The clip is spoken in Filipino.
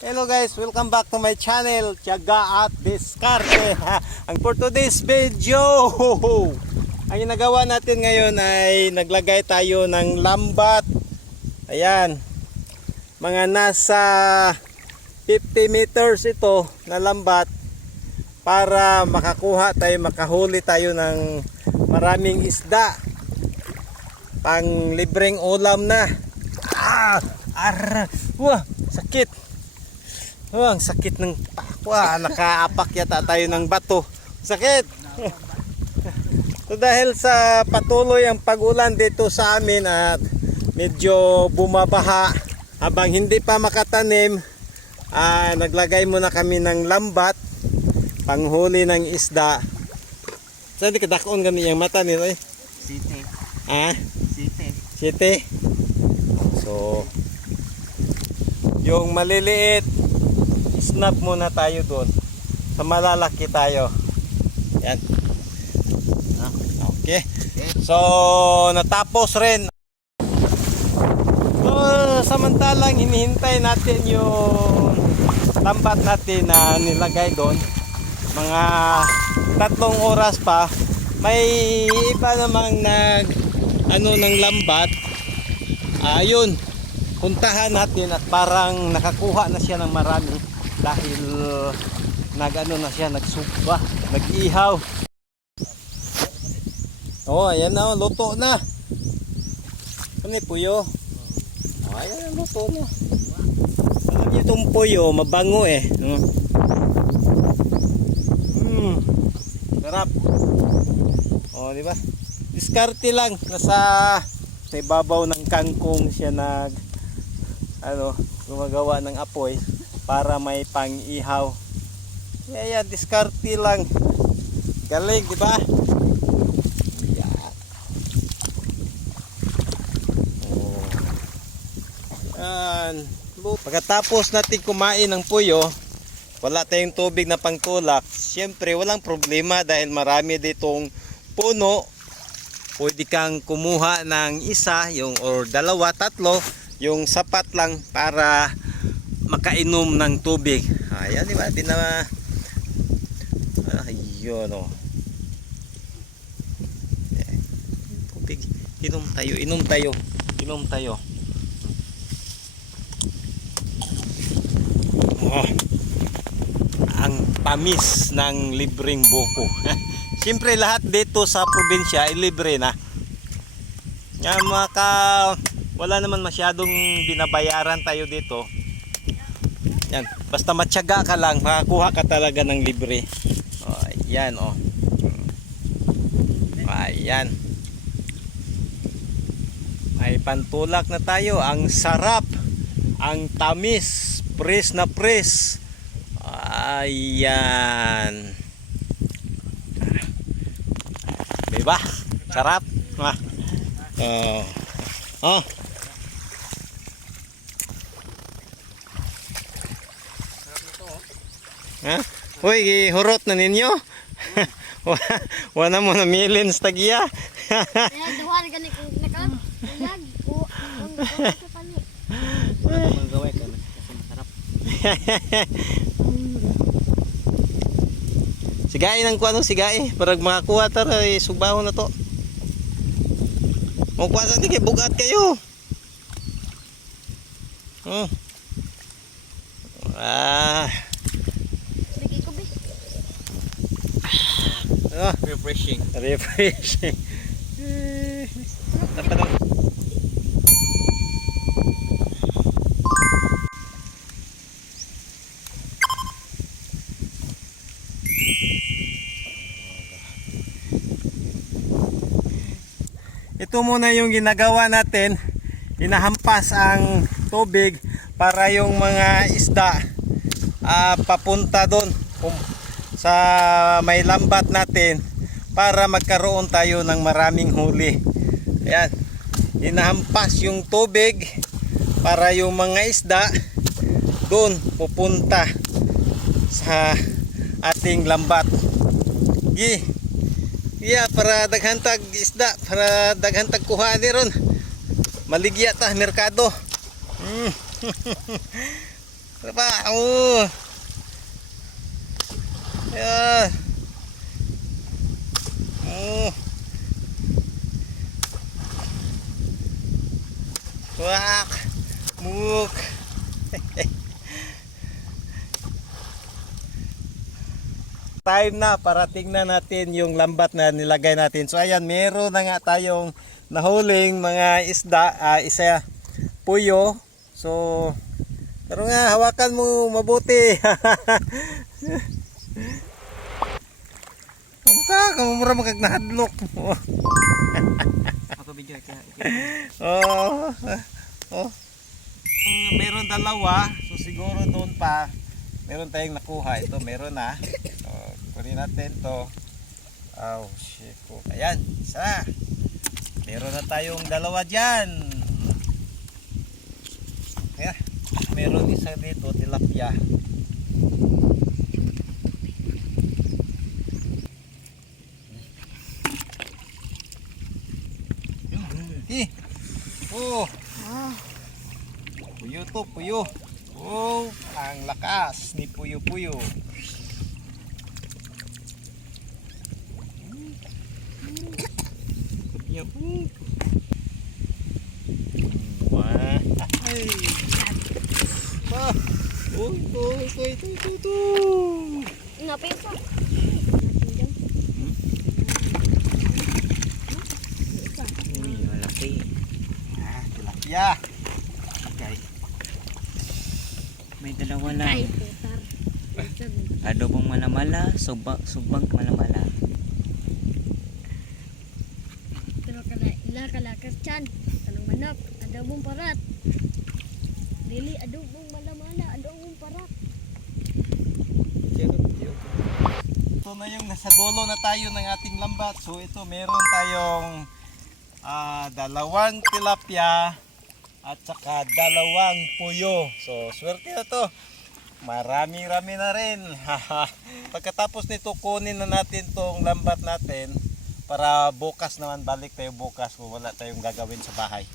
Hello guys, welcome back to my channel, Tiyaga at Diskarte. Ang for today's video, ang ginagawa natin ngayon ay naglagay tayo ng lambat. Ayan, mga nasa 50 meters ito na lambat para makakuha tayo, makahuli tayo ng maraming isda. Pang libreng ulam na. Wah, sakit. Oh, ang sakit ng pakwa. Nakaapak yata tayo ng bato. Sakit. So dahil sa patuloy ang pag-ulan dito sa amin at medyo bumabaha, habang hindi pa makatanim, naglagay muna kami ng lambat panghuli ng isda. So hindi kadakon kami yung mata nito eh. City. City. So yung maliliit, snap muna tayo doon. Sa malalaki tayo. Yan. Okay. So natapos rin. So samantalang hinihintay natin yung lambat natin na nilagay doon, mga 3 oras pa, may iba namang ng lambat. Ayun, puntahan natin at parang nakakuha na siya ng marami dahil nagsugba, nag-ihaw. Oh, ayan na, luto na. Ano yung puyo? Oh, ayan, luto na. Alam niyo itong puyo, mabango eh. Sarap. Oh, di ba? Diskarte lang, nasa ibabaw ng kangkong siya gumagawa ng apoy para may pang-ihaw. Yeah, diskarte lang. Galing, di ba? Yeah. Oh. Yan. Pagkatapos natin kumain ng puyo, wala tayong tubig na pangtulak. Siyempre, walang problema dahil marami ditong puno. Pwede kang kumuha ng isa, or 2, 3, yung sapat lang para makainom ng tubig. Ayan, di ba? Ayun, oh. Tubig. Inom tayo. Oh. Ang tamis ng libreng buko. Siyempre lahat dito sa probinsya ay libre na. Wala naman masyadong binabayaran tayo dito. Yan, basta matyaga ka lang, makakuha ka talaga ng libre. Oh, ayan oh. Ayan. Ay pantulak na tayo. Ang sarap, ang tamis, press na press. Ayan. Diba? Sarap. Oh. Ha? Uy, hurot na ninyo? Wala mo na milin sa tagya. Duwan gani kung nakat. Lag ko sa pani. Magaway ka kasi masarap. Sigain ang kuano, sigain. Parang makakuha tara, subaho na to. Magkuha sa kay bugat kayo. Lagi ko bi. Refreshing. Ito muna yung ginagawa natin. Hinahampas ang tubig para yung mga isda papunta doon sa may lambat natin para magkaroon tayo ng maraming huli. Ayan. Hinahampas yung tubig para yung mga isda doon pupunta sa ating lambat. Para daghantag isda, para daghantag kuha ni ron. Maligya ta merkado. Ano ba? Oh. Ayan. Oh. Wak. Muk. Time na para tingnan natin yung lambat na nilagay natin. So ayan, meron na nga tayong nahuling mga isda, isa puyo. So pero nga hawakan mo mabuti. Kumta, kamumura magkagnahadlok. Ako video kaya. Oh. Oh. Meron dalawa, so siguro doon pa meron tayong nakuha. Ito meron na. So, kunin natin to. Oh, shit po. Ayan, isa. Meron na tayong dalawa diyan. Ayan. Meron isa dito, tilapia. Oh. Puyo to, puyo. Oh, ang lakas ni puyo-puyo. Puyo. Wah. Ay. Ah. Oh, ito. Napisa. Uy, malaki. Tilapia. Okay. May dalawa Ay, lang. putar. Adobong malamala, subbang malamala. Pero ila kalakas chan. Kanang manok, adobong parat. Dili adobong malamala, adobong parat. Ito na yung nasa dulo na tayo ng ating lambat. So ito meron tayong dalawang tilapia at saka dalawang puyo. So swerte na to. Marami-rami na rin. Pagkatapos nito kunin na natin tong lambat natin para bukas naman balik tayo bukas kung wala tayong gagawin sa bahay.